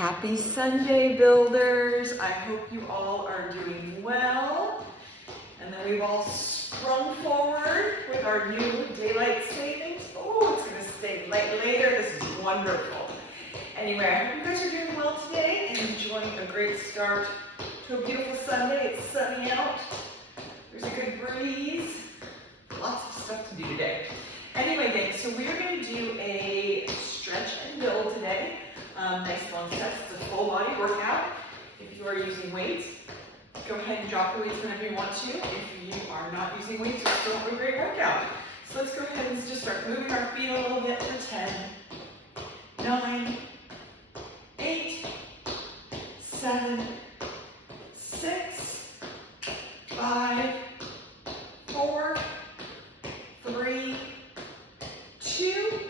Happy Sunday, builders. I hope you all are doing well. And then we've all sprung forward with our new daylight savings. Oh, it's going to stay light later. This is wonderful. Anyway, I hope you guys are doing well today and enjoying a great start to a beautiful Sunday. It's sunny out. There's a good breeze. Lots of stuff to do today. Anyway, gang, so we're going to do a stretch and build today. Nice long sets. It's a full body workout. If you are using weights, go ahead and drop the weights whenever you want to. If you are not using weights, it's still a great workout. So let's go ahead and just start moving our feet a little bit for 10, 9, 8, 7, 6, 5, 4, 3, 2,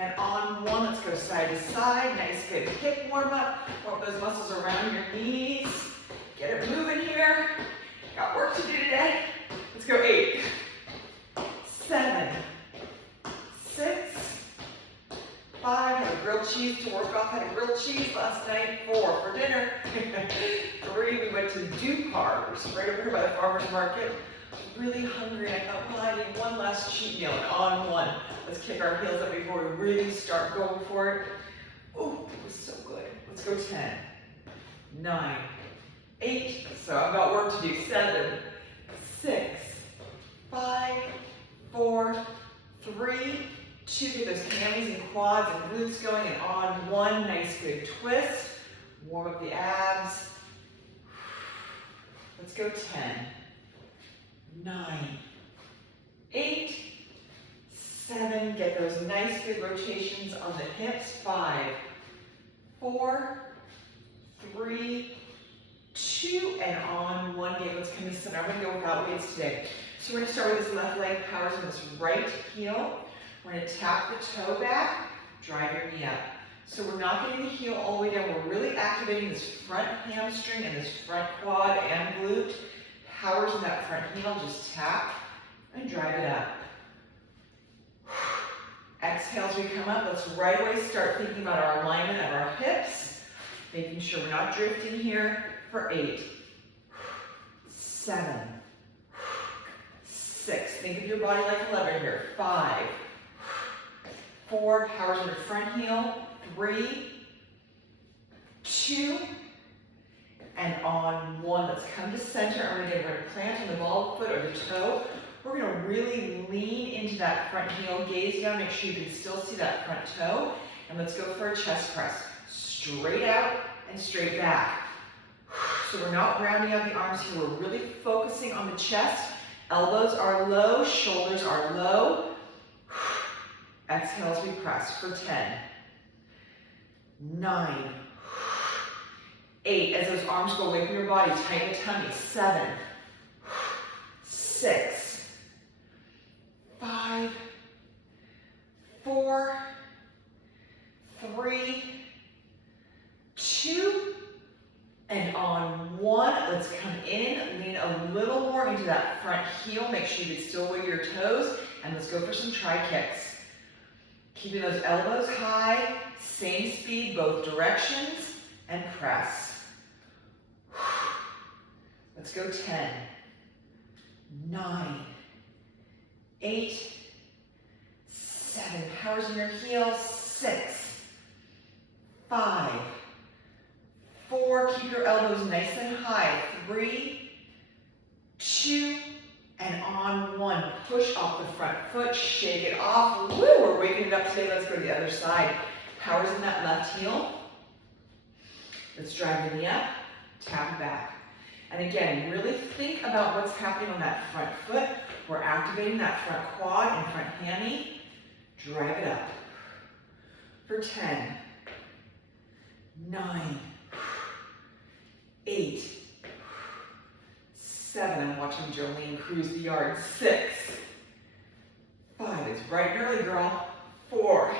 and on one, let's go side to side. Nice, good hip warm up. Warm those muscles around your knees. Get it moving here. Got work to do today. Let's go 8, 7, 6, 5. Had a grilled cheese to work off. Had a grilled cheese last night. 4 for dinner. 3, we went to Dupar's right over here by the farmer's market. Really hungry, and I thought, well, I need one last cheat meal, and on one. Let's kick our heels up before we really start going for it. Oh, it was so good. Let's go 10, 9, 8. So I've got work to do. 7, 6, 5, 4, 3, 2. Get those hammies and quads and glutes going, and on one. Nice, good twist. Warm up the abs. Let's go 10, 9, 8, 7. Get those nice good rotations on the hips. 5, 4, 3, 2, and on one. Again, let's come to center. I'm going to go without weights today. So we're going to start with this left leg powers on this right heel. We're going to tap the toe back, drive your knee up. So we're not getting the heel all the way down. We're really activating this front hamstring and this front quad and glute. Powers in that front heel, just tap and drive it up. Exhale as we come up. Let's right away start thinking about our alignment of our hips, making sure we're not drifting here for 8, 7, 6. Think of your body like a lever here. 5, 4. Powers in your front heel. 3, 2, and on one, let's come to center. And again, we're going to plant on the ball of the foot or the toe. We're going to really lean into that front heel, gaze down, make sure you can still see that front toe. And let's go for a chest press. Straight out and straight back. So we're not rounding out the arms here. We're really focusing on the chest. Elbows are low, shoulders are low. Exhale as we press for 10, 9, 8, as those arms go away from your body, tighten the tummy. 7, 6, 5, 4, 3, 2, and on one, let's come in, lean a little more into that front heel. Make sure you can still wiggle your toes, and let's go for some tri-kicks. Keeping those elbows high, same speed, both directions, and press. Let's go 10, 9, 8, 7. Powers in your heels. 6, 5, 4. Keep your elbows nice and high. 3, 2, and on one. Push off the front foot. Shake it off. Woo! We're waking it up today. Let's go to the other side. Powers in that left heel. Let's drive the knee up. Tap it back. And again, really think about what's happening on that front foot. We're activating that front quad and front hammy. Drive it up. For 10, 9, 8, 7. I'm watching Jolene cruise the yard. 6, 5. It's bright and early, girl. 4,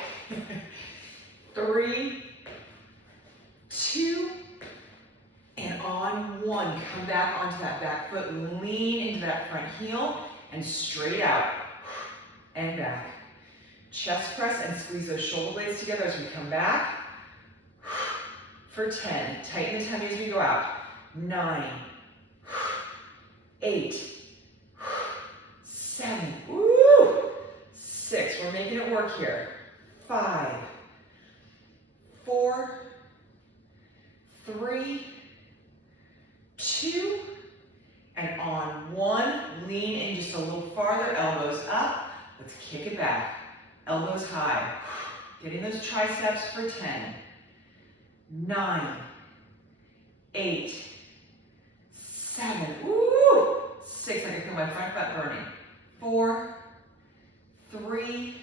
3, 2, and on one, come back onto that back foot, lean into that front heel, and straight out, and back. Chest press and squeeze those shoulder blades together as we come back. For 10, tighten the tummy as we go out. 9, 8, 7, woo! 6, we're making it work here. 5, 4, 3, 2, and on 1, lean in just a little farther, elbows up. Let's kick it back. Elbows high. Getting those triceps for 10, 9, 8, 7, woo! 6, I can feel my front butt burning. 4, 3,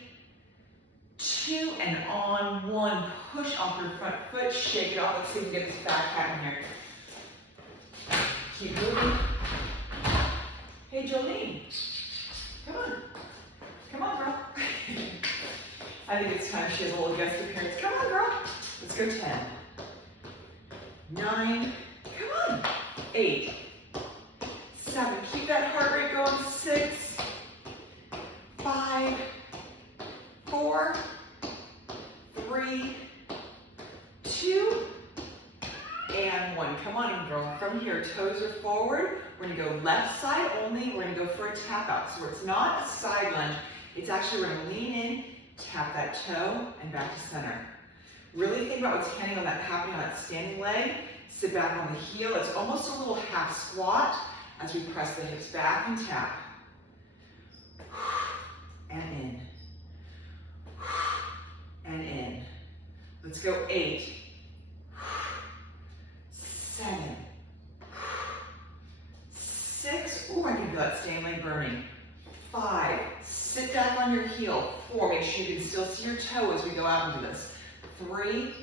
2, and on 1, push off your front foot, shake it off. Let's see if we can get this back cat in here. Keep moving. Hey, Jolene, come on. Come on, girl. I think it's time she has a little guest appearance. Come on, girl. Let's go 10, 9, come on, 8, 7, keep that heart rate going, 6, 5, 4, 3, 2, and 1. Come on, girl. From here, toes are forward. We're gonna go left side only. We're gonna go for a tap out. So it's not a side lunge. It's actually, we're gonna lean in, tap that toe, and back to center. Really think about what's happening on that standing leg. Sit back on the heel. It's almost a little half squat as we press the hips back and tap. And in. And in. Let's go 8, 7, 6. Ooh, I can feel that standing leg burning. 5, sit back on your heel. 4, make sure you can still see your toe as we go out and do this. 3,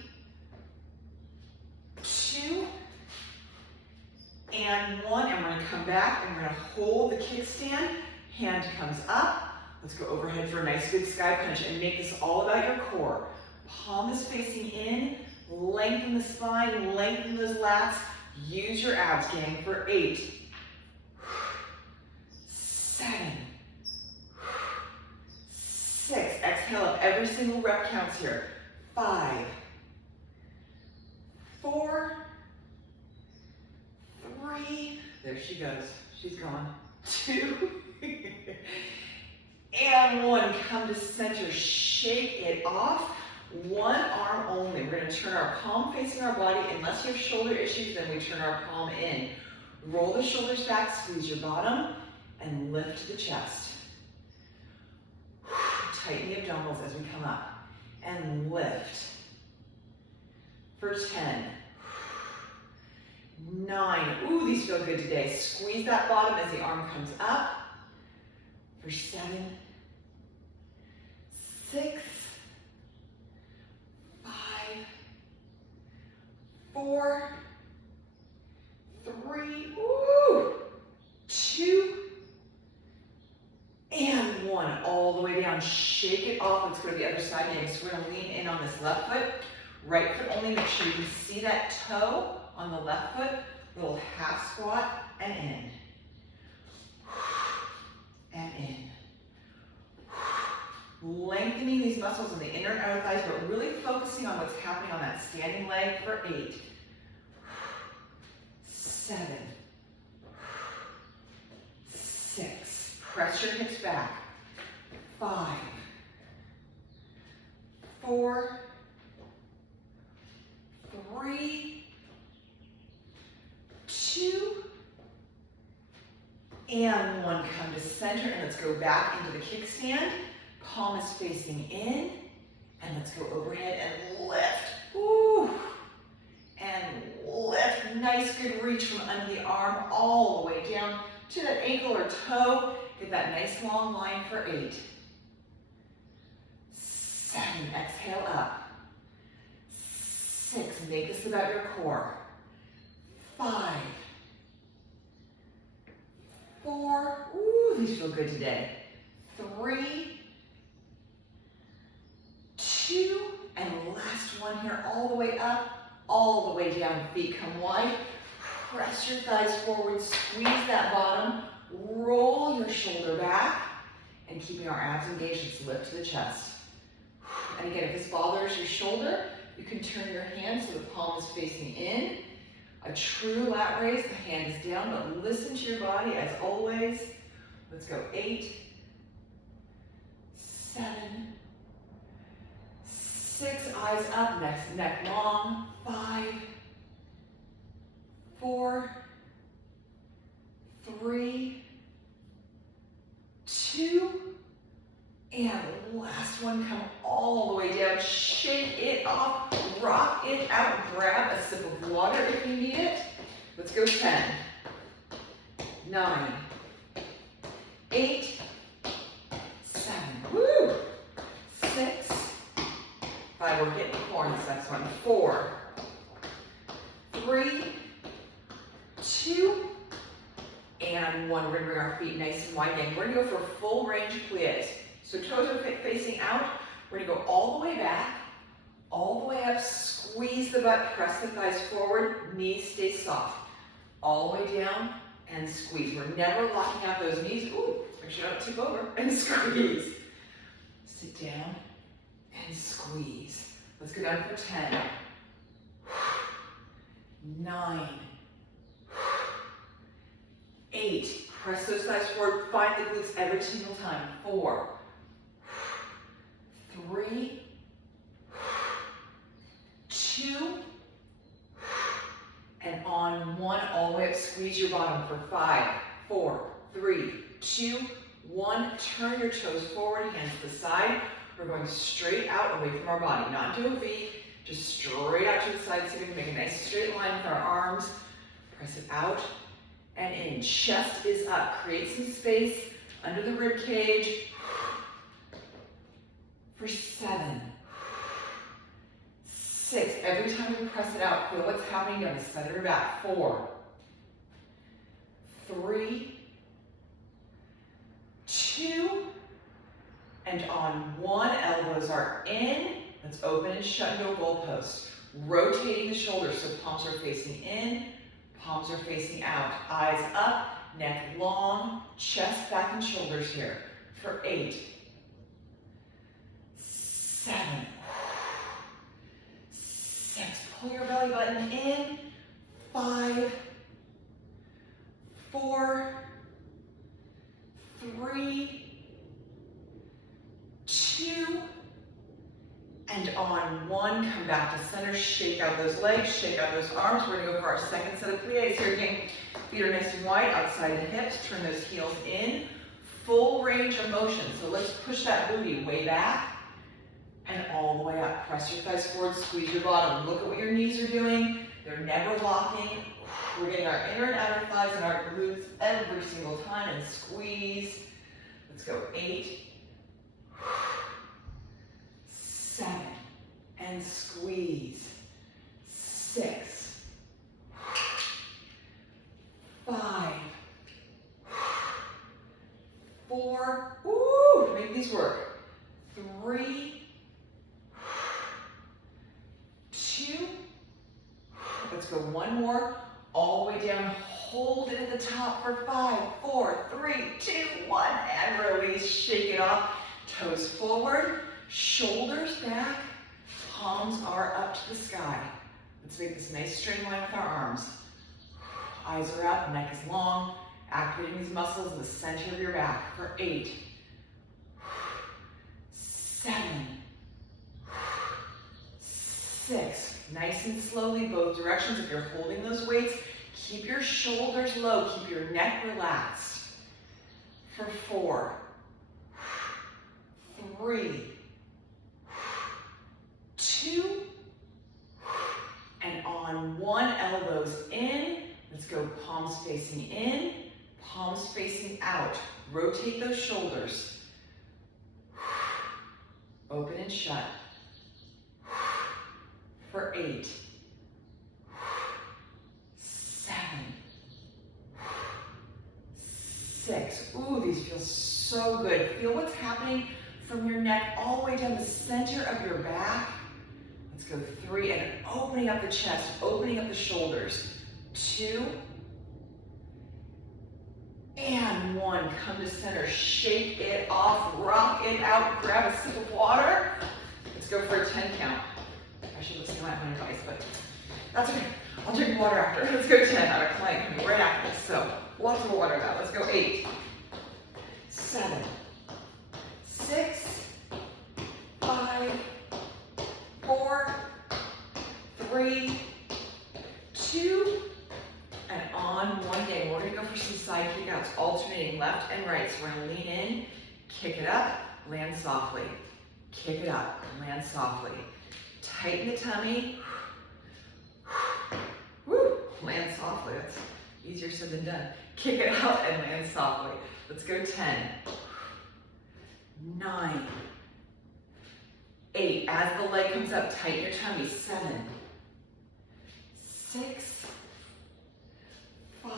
2, and 1, and we're gonna come back and we're gonna hold the kickstand. Hand comes up. Let's go overhead for a nice big sky punch and make this all about your core. Palm is facing in, lengthen the spine, lengthen those lats. Use your abs, gang, for 8, 7, 6. Exhale up. Every single rep counts here. 5, 4, 3. There she goes. She's gone. 2. And 1. Come to center. Shake it off. 1 arm only. We're going to turn our palm facing our body. Unless you have shoulder issues, then we turn our palm in. Roll the shoulders back. Squeeze your bottom. And lift to the chest. Tighten the abdominals as we come up. And lift. For 10. 9. Ooh, these feel good today. Squeeze that bottom as the arm comes up. For 7. 6. 5. 4. 3. Ooh. 2. And 1. All the way down. Shake it off. Let's go to the other side next. We're going to lean in on this left foot. Right foot only. Make sure you can see that toe on the left foot. Little half squat and in. And in. Lengthening these muscles in the inner and outer thighs, but really focusing on what's happening on that standing leg for 8, 7, 6. Press your hips back. 5, 4, 3, 2, and 1. Come to center and let's go back into the kickstand. Palm is facing in, and let's go overhead and lift. Ooh. And lift. Nice, good reach from under the arm all the way down to that ankle or toe. Get that nice long line for 8, 7. Exhale up. 6. Make this about your core. 5, 4. Ooh, these feel good today. 3, 2, and last one here, all the way up, all the way down. Feet come wide. Press your thighs forward, squeeze that bottom, roll your shoulder back, and keeping our abs engaged, let's lift to the chest. And again, if this bothers your shoulder, You can turn your hand so the palm is facing in. A true lat raise, the hand is down, but listen to your body as always. Let's go. 8, 7, 6, eyes up, neck long. 5, 4, 3, 2, and last one, come all the way down. Shake it off, rock it out, grab a sip of water if you need it. Let's go. 10, 9, 8, 7, woo, 6, 5, we're getting corn this next one. 4, 3, 2, and 1. We're going to bring our feet nice and wide again. We're going to go for full range plies. So toes are facing out. We're going to go all the way back, all the way up, squeeze the butt, press the thighs forward, knees stay soft. All the way down and squeeze. We're never locking out those knees. Ooh, make sure you don't tip over. And squeeze. Sit down and squeeze. Let's go down for 10, 9, 8. Press those thighs forward. Find the glutes every single time. 4, 3, 2, and on 1, all the way up, squeeze your bottom for 5, 4, 3, 2, 1. Turn your toes forward, hands to the side. We're going straight out away from our body, not do a V, just straight out to the side so we can make a nice straight line with our arms. Press it out and in. Chest is up. Create some space under the rib cage. For 7, 6. Every time you press it out, feel what's happening down the center of your back. 4, 3, 2, and on 1, elbows are in. Let's open and shut into a goalpost. Rotating the shoulders so palms are facing in, palms are facing out. Eyes up, neck long, chest back and shoulders here. For 8, 7, 6. Pull your belly button in. 5, 4, 3, 2, and on 1, come back to center. Shake out those legs, shake out those arms. We're going to go for our second set of plies here again. Feet are nice and wide outside the hips. Turn those heels in. Full range of motion. So let's push that booty way back and all the way up. Press your thighs forward, squeeze your bottom. Look at what your knees are doing. They're never locking. We're getting our inner and outer thighs and our glutes every single time, and squeeze. Let's go. 8, 7, and squeeze. 6, 5, 4, woo, make these work. 3, 2, let's go 1 more, all the way down, hold it at the top for 5, 4, 3, 2, 1, and release, shake it off, toes forward, shoulders back, palms are up to the sky. Let's make this nice straight line with our arms. Eyes are up, neck is long, activating these muscles in the center of your back for 8, 7, 6. Nice and slowly, both directions. If you're holding those weights, keep your shoulders low, keep your neck relaxed. For 4, 3, 2, and on 1, elbows in. Let's go palms facing in, palms facing out. Rotate those shoulders. Open and shut. For 8, 7, 6. Ooh, these feel so good. Feel what's happening from your neck all the way down the center of your back. Let's go 3, and opening up the chest, opening up the shoulders. 2, and 1. Come to center, shake it off, rock it out, grab a sip of water. Let's go for a 10 count. I should listen to my own advice, but that's okay. I'll drink water after. Let's go 10. I have a client coming right after this, so lots of water now. Let's go 8, 7, 6, 5, 4, 3, 2, and on one day. We're gonna go for some side kickouts, alternating left and right. So we're gonna lean in, kick it up, land softly. Kick it up, land softly. Tighten the tummy. Woo, land softly. That's easier said than done. Kick it out and land softly. Let's go 10, 9, 8. As the leg comes up, tighten your tummy. 7, 6, 5,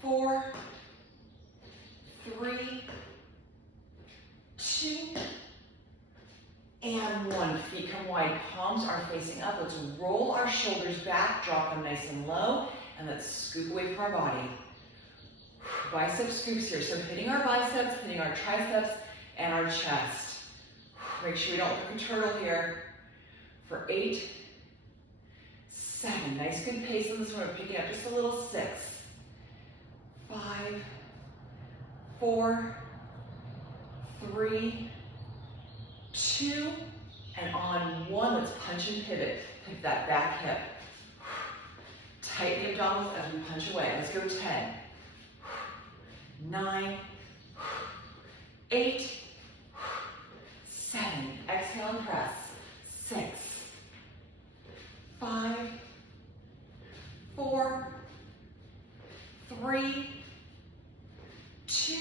4, 3, 2, and 1. Feet come wide, palms are facing up. Let's roll our shoulders back, drop them nice and low, and let's scoop away from our body. Bicep scoops here. So hitting our biceps, hitting our triceps, and our chest. Make sure we don't look a turtle here. For 8, 7. Nice good pace on this one. We're picking up just a little. 6, 5, 4, 3, 2, and on 1, let's punch and pivot. Pick that back hip. Tighten the abdominals as we punch away. Let's go 10, 9, 8, 7. Exhale and press. 6, 5, 4, 3, 2,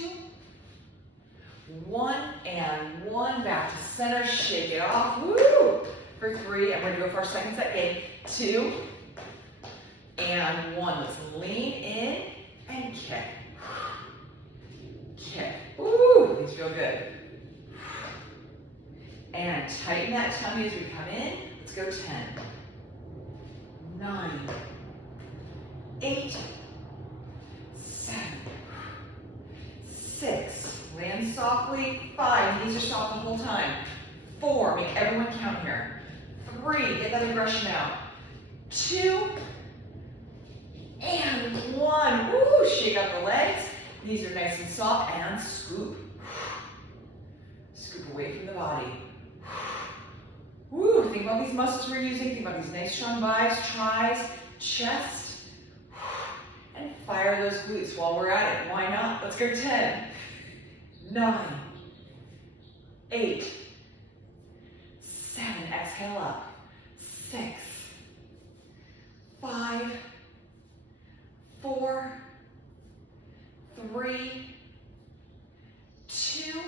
1, and 1. Back to center. Shake it off. Woo! For 3, and we're gonna go for our second set game. 2, and 1. Let's lean in and kick. Kick. Ooh, these feel good. And tighten that tummy as we come in. Let's go 10, 9, 8, 7, 6. Land softly. 5. Knees are soft the whole time. 4. Make everyone count here. 3. Get that aggression out. 2. And 1. Woo! Shake out the legs. Knees are nice and soft. And scoop. Scoop away from the body. Woo! Think about these muscles we're using. Think about these nice strong biceps, tris, chest. And fire those glutes while we're at it. Why not? Let's go 10, 9, 8, 7. Exhale up. 6, 5, 4, 3, 2,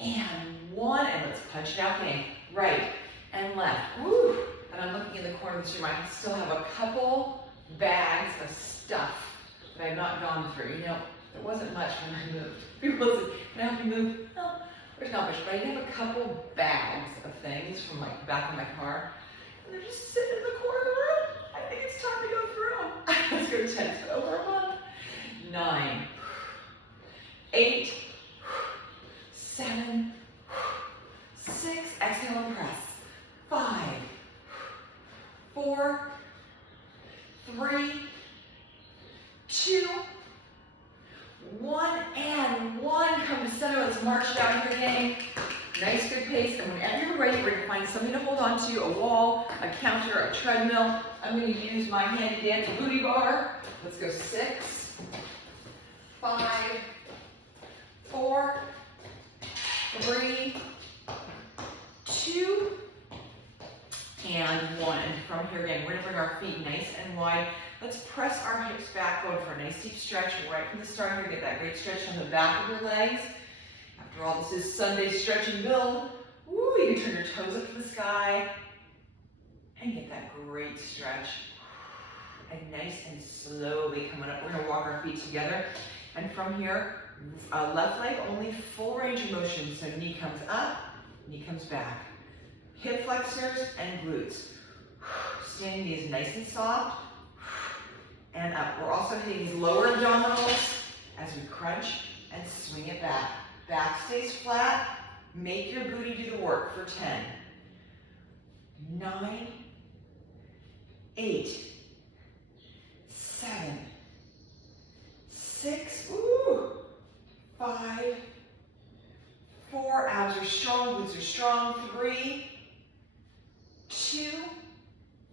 and 1. And let's punch it out again. Right and left. Woo! And I'm looking in the corner of this room. I still have a couple bags of stuff that I've not gone through. You know, there wasn't much when I moved. People said, can I help you move? No, there's not much, but I have a couple bags of things from like the back of my car, and they're just sitting in the corner of the room. I think it's time to go through them. Let's go 10. It's been over a month. 9, 8, 7, 6. Exhale and press. 5, 4, 3, 2, 1, and 1. Come to center. Let's march down here again. Nice, good pace. And whenever you're ready, we're going to find something to hold on to, a wall, a counter, a treadmill. I'm going to use my handy dandy booty bar. Let's go 6, 5, 4, 3, 2, and 1. And from here again, we're going to bring our feet nice and wide. Let's press our hips back, going for a nice deep stretch right from the start here. Get that great stretch on the back of your legs. After all, this is Sunday stretch and build. Woo, you can turn your toes up to the sky and get that great stretch. And nice and slowly coming up, we're going to walk our feet together. And from here, left leg only, full range of motion. So knee comes up, knee comes back. Hip flexors and glutes. Standing knees nice and soft. And up. We're also hitting these lower abdominals as we crunch and swing it back. Back stays flat. Make your booty do the work for 10, 9, 8, 7, 6, 5, 4, abs are strong, glutes are strong, 3, 2,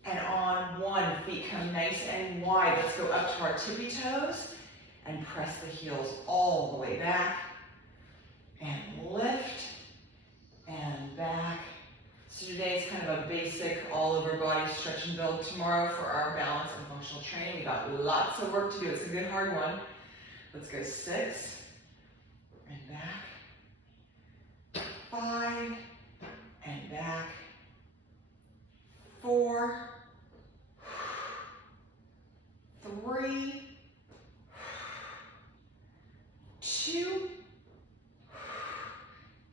and on 1, feet come nice and wide. Let's go up to our tippy toes and press the heels all the way back and lift and back. So today is kind of a basic all over body stretch and build. Tomorrow for our balance and functional training, we got lots of work to do. It's a good hard one. Let's go 6 and back, 5 and back, 4, 3, 2,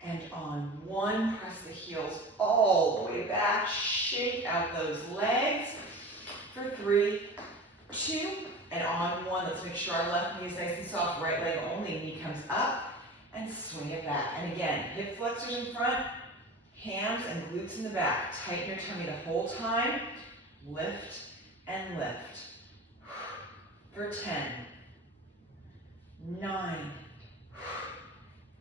and on 1, press the heels all the way back, shake out those legs for 3, 2, and on 1, let's make sure our left knee is nice and soft, right leg only, knee comes up, and swing it back. And again, hip flexors in front, hams and glutes in the back. Tighten your tummy the whole time, lift and lift. For 10, 9,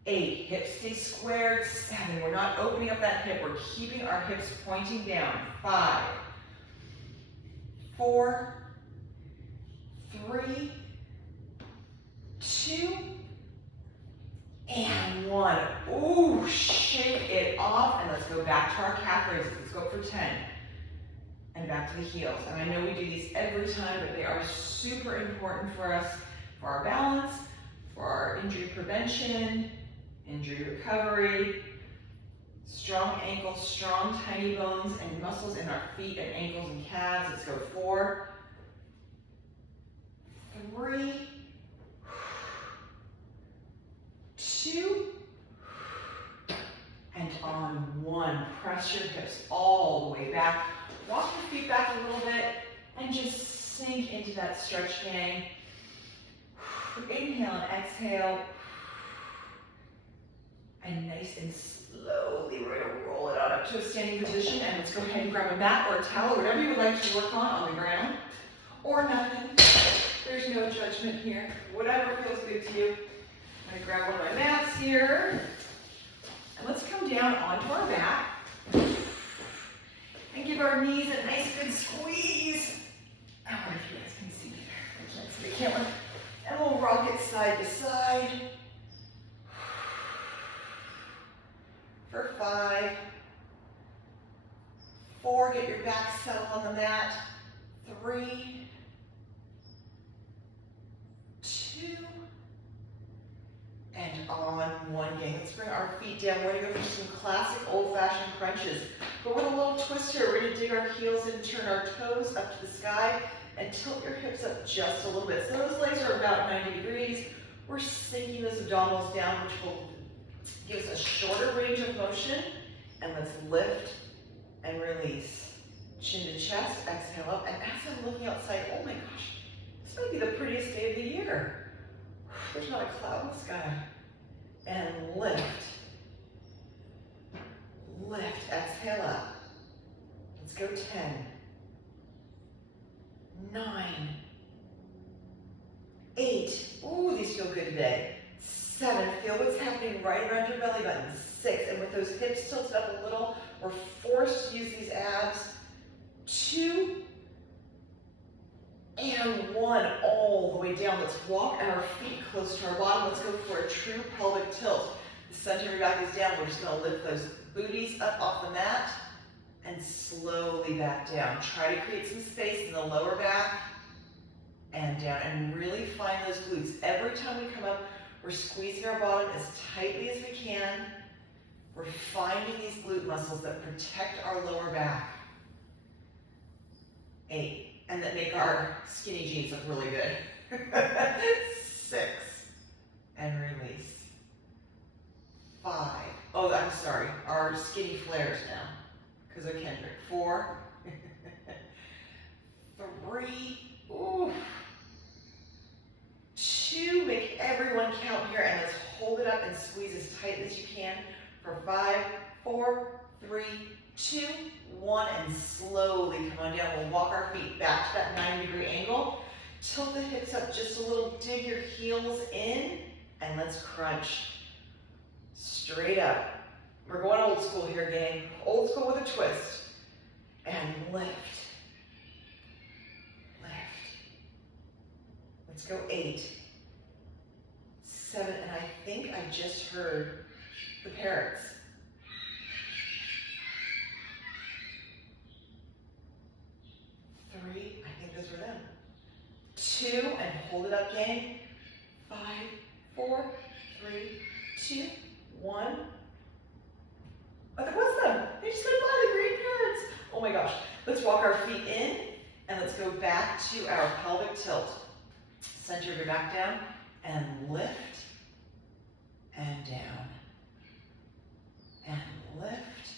8, hips stay squared, 7, we're not opening up that hip, we're keeping our hips pointing down, 5, 4, 3, 2, and 1. Ooh, shake it off, and let's go back to our calf raises. Let's go for 10, and back to the heels. And I know we do these every time, but they are super important for us, for our balance, for our injury prevention, injury recovery, strong ankles, strong tiny bones and muscles in our feet and ankles and calves. Let's go 4, 3, 2, and on 1. Press your hips all the way back. Walk your feet back a little bit and just sink into that stretch, gang. Inhale and exhale. And nice and slowly, we're going to roll it out up to a standing position. And let's go ahead and grab a mat or a towel, whatever you would like to work on the ground. Or nothing. There's no judgment here. Whatever feels good to you. I'm going to grab one of my mats here. And let's come down onto our back. And give our knees a nice good squeeze. I wonder if you guys can see me there. I can't see the camera. And we'll rock it side to side. For 5, 4, get your back settled on the mat. 3, 2, and on 1, gang. Let's bring our feet down. We're going to go for some classic old-fashioned crunches. But with a little twist here, we're going to dig our heels in, turn our toes up to the sky, and tilt your hips up just a little bit. So those legs are about 90 degrees. We're sinking those abdominals down, which will give us a shorter range of motion. And let's lift and release. Chin to chest, exhale up. And as I'm looking outside, oh my gosh, this might be the prettiest day of the year. There's not a cloud in the sky. And lift. Lift, exhale up. Let's go 10, 9, 8. Ooh, these feel good today. 7, feel what's happening right around your belly button. 6, and with those hips tilted up a little, we're forced to use these abs. 2, and 1, all the way down. Let's walk our feet close to our bottom. Let's go for a true pelvic tilt. The center of your back is down. We're just going to lift those booties up off the mat and slowly back down. Try to create some space in the lower back and down, and really find those glutes. Every time we come up, we're squeezing our bottom as tightly as we can. We're finding these glute muscles that protect our lower back. 8. And that make our skinny jeans look really good. 6. And release. 5. Oh, I'm sorry. Our skinny flares now. Because of Kendrick. 4. 3. Ooh. 2. Make everyone count here. And let's hold it up and squeeze as tight as you can. For 5, 4, 3, 2, 1. And walk our feet back to that 90-degree angle. Tilt the hips up just a little, dig your heels in, and let's crunch. Straight up. We're going old school here, gang. Old school with a twist. And lift. Lift. Let's go 8, 7, and I think I just heard the parrots. 3, I think those were them. 2, and hold it up, gang. 5, 4, 3, 2, 1. I think what's them? They just went by the green parrots. Oh my gosh. Let's walk our feet in and let's go back to our pelvic tilt. Center your back down and lift and down. And lift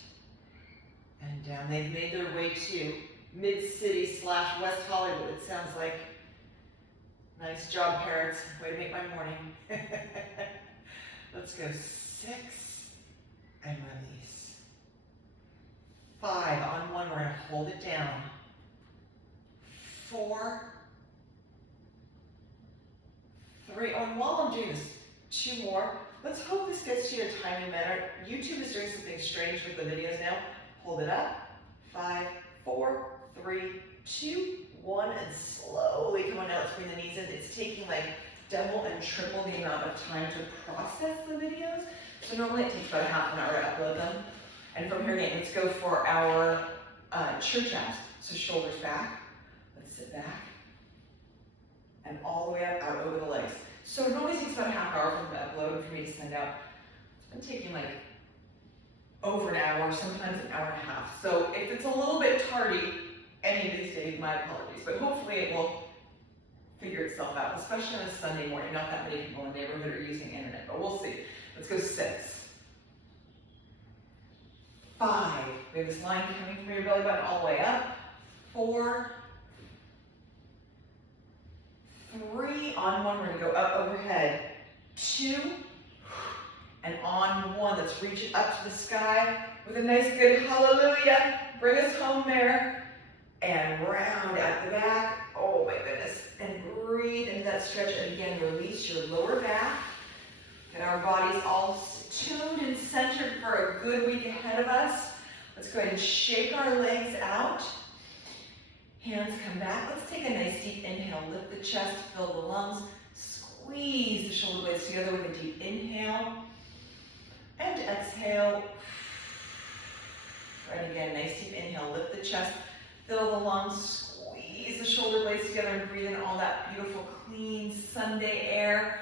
and down. They've made their way to Mid-City / West Hollywood, it sounds like. Nice job, parrots. Way to make my morning. Let's go 6 and release. 5, on 1, we're gonna hold it down. 4, 3, and while I'm doing this, 2 more. Let's hope this gets to your timing better. YouTube is doing something strange with the videos now. Hold it up. 5, 4, 3, 2, 1, and slowly come on out. Let's bring the knees in. It's taking like double and triple the amount of time to process the videos. So normally it takes about half an hour to upload them. And from here, again, let's go for our church abs. So shoulders back. Let's sit back. And all the way up, out over the legs. So it normally takes about a half hour for me to upload and for me to send out. It's been taking like over an hour, sometimes an hour and a half. So if it's a little bit tardy any of these days, my apologies. But hopefully it will figure itself out, especially on a Sunday morning. Not that many people in the neighborhood are using internet, but we'll see. Let's go 6. 5. We have this line coming from your belly button all the way up. 4. 3, on 1, we're gonna go up overhead. 2, and on 1, let's reach it up to the sky with a nice good hallelujah. Bring us home there. And round at the back. Oh my goodness. And breathe into that stretch. And again, release your lower back. Get our bodies all tuned and centered for a good week ahead of us. Let's go ahead and shake our legs out. Hands come back. Let's take a nice deep inhale. Lift the chest, fill the lungs. Squeeze the shoulder blades together with a deep inhale. And exhale. And again, nice deep inhale. Lift the chest, fill the lungs. Squeeze the shoulder blades together and breathe in all that beautiful, clean Sunday air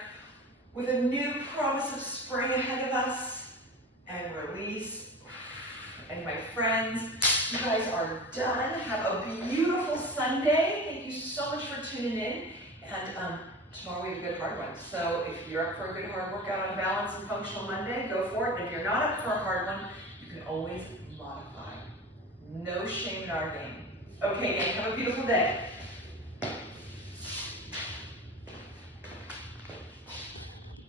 with a new promise of spring ahead of us. And release. And my friends, you guys are done. Have a beautiful Sunday. Thank you so much for tuning in. And tomorrow we have a good hard one. So if you're up for a good hard workout on Balance and Functional Monday, go for it. And if you're not up for a hard one, you can always modify. No shame in our game. Okay, gang, have a beautiful day.